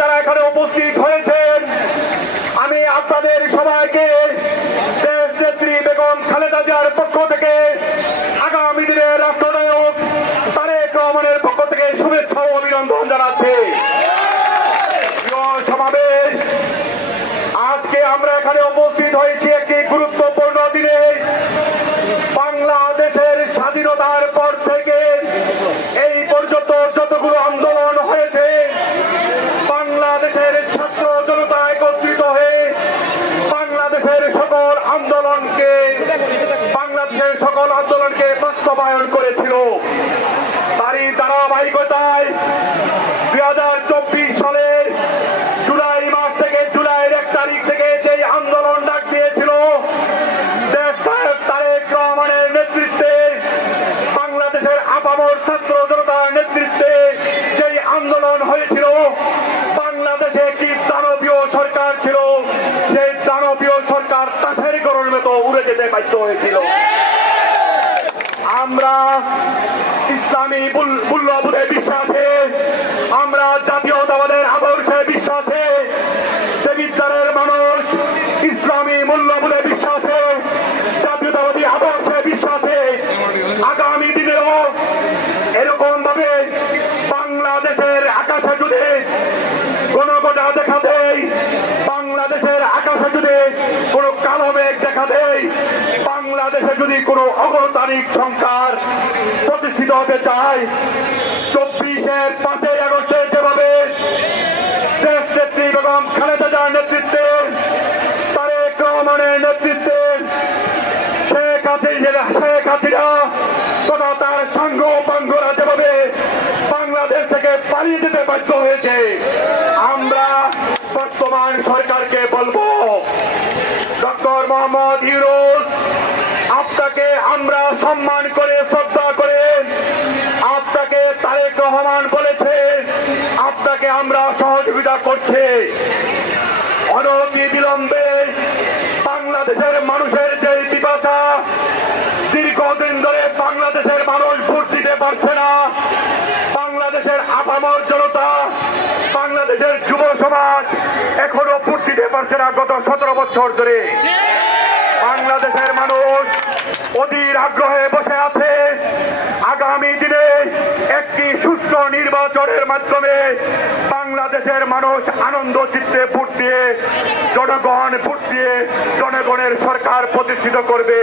যারা এখানে উপস্থিত হয়েছেন, আমি আপনাদের সবাইকে নেত্রী বেগম খালেদা জিয়ার পক্ষ থেকে আগামী দিনের রাষ্ট্রনায়ক তারেক রহমানের পক্ষ থেকে শুভেচ্ছা ও অভিনন্দন জানাচ্ছি। সমাবেশ, আজকে আমরা এখানে উপস্থিত হয়েছি একটি গুরুত্বপূর্ণ দিনে বাংলাদেশের স্বাধীনতার পর থেকে এই পর্যন্ত যতগুলো আন্দোলন হয়েছে বাংলাদেশের ছাত্র জনতা একত্রিত হয়ে বাংলাদেশের সকল আন্দোলনকে, বাংলাদেশের সকল আন্দোলনকে বাস্তবায়ন করেছিল। তারই ধারাবাহিকতায় দুই হাজার চব্বিশ সালের জুলাই মাস থেকে জুলাইয়ের এক তারিখ থেকে যেই আন্দোলন ডাক দিয়েছিল তারেক রহমানের নেতৃত্বে, বাংলাদেশের আপামর ছাত্র জনতার নেতৃত্বে যেই আন্দোলন হয়েছিল গরুর মতো উড়ে যেতে বাধ্য হয়েছিল। আমরা ইসলামী মূল- মূল্যবোধে বিশ্বাসে আমরা জাতীয়তাবাদের অগণতান্ত্রিক সংস্কার প্রতিষ্ঠিত হতে চায় চব্বিশের পাঁচই আগস্টে যেভাবে দেশ নেতৃত্বে, তারেক রহমানের নেতৃত্বে শেখ হাসিনা শেখ হাসিনা তথা তার সাঙ্গ পাঙ্গরা যেভাবে বাংলাদেশ থেকে পালিয়ে যেতে বাধ্য হয়েছে, আমরা বর্তমান সরকারকে বলব। ডক্টর মোহাম্মদ ইউনুস আপনাকে আমরা সম্মান করে, শ্রদ্ধা করে, আপনাকে তারেক রহমান বলেছে, আপনাকে আমরা সহযোগিতা করছে। অনতি বিলম্বে বাংলাদেশের মানুষের যে পিপাসা, দীর্ঘদিন ধরে বাংলাদেশের মানুষ ভোট দিতে পারছে না। বাংলাদেশের আপামর জনতা, বাংলাদেশের যুব সমাজ এখনও ভোট দিতে পারছে না গত সতেরো বছর ধরে। বাংলাদেশের মানুষ অধীর আগ্রহে বসে আছে। আগামী দিনে একটি সুস্থ নির্বাচনের মাধ্যমে বাংলাদেশের মানুষ আনন্দ চিত্তে ভোট দিয়ে, জনগণ ভোট দিয়ে জনগণের সরকার প্রতিষ্ঠিত করবে।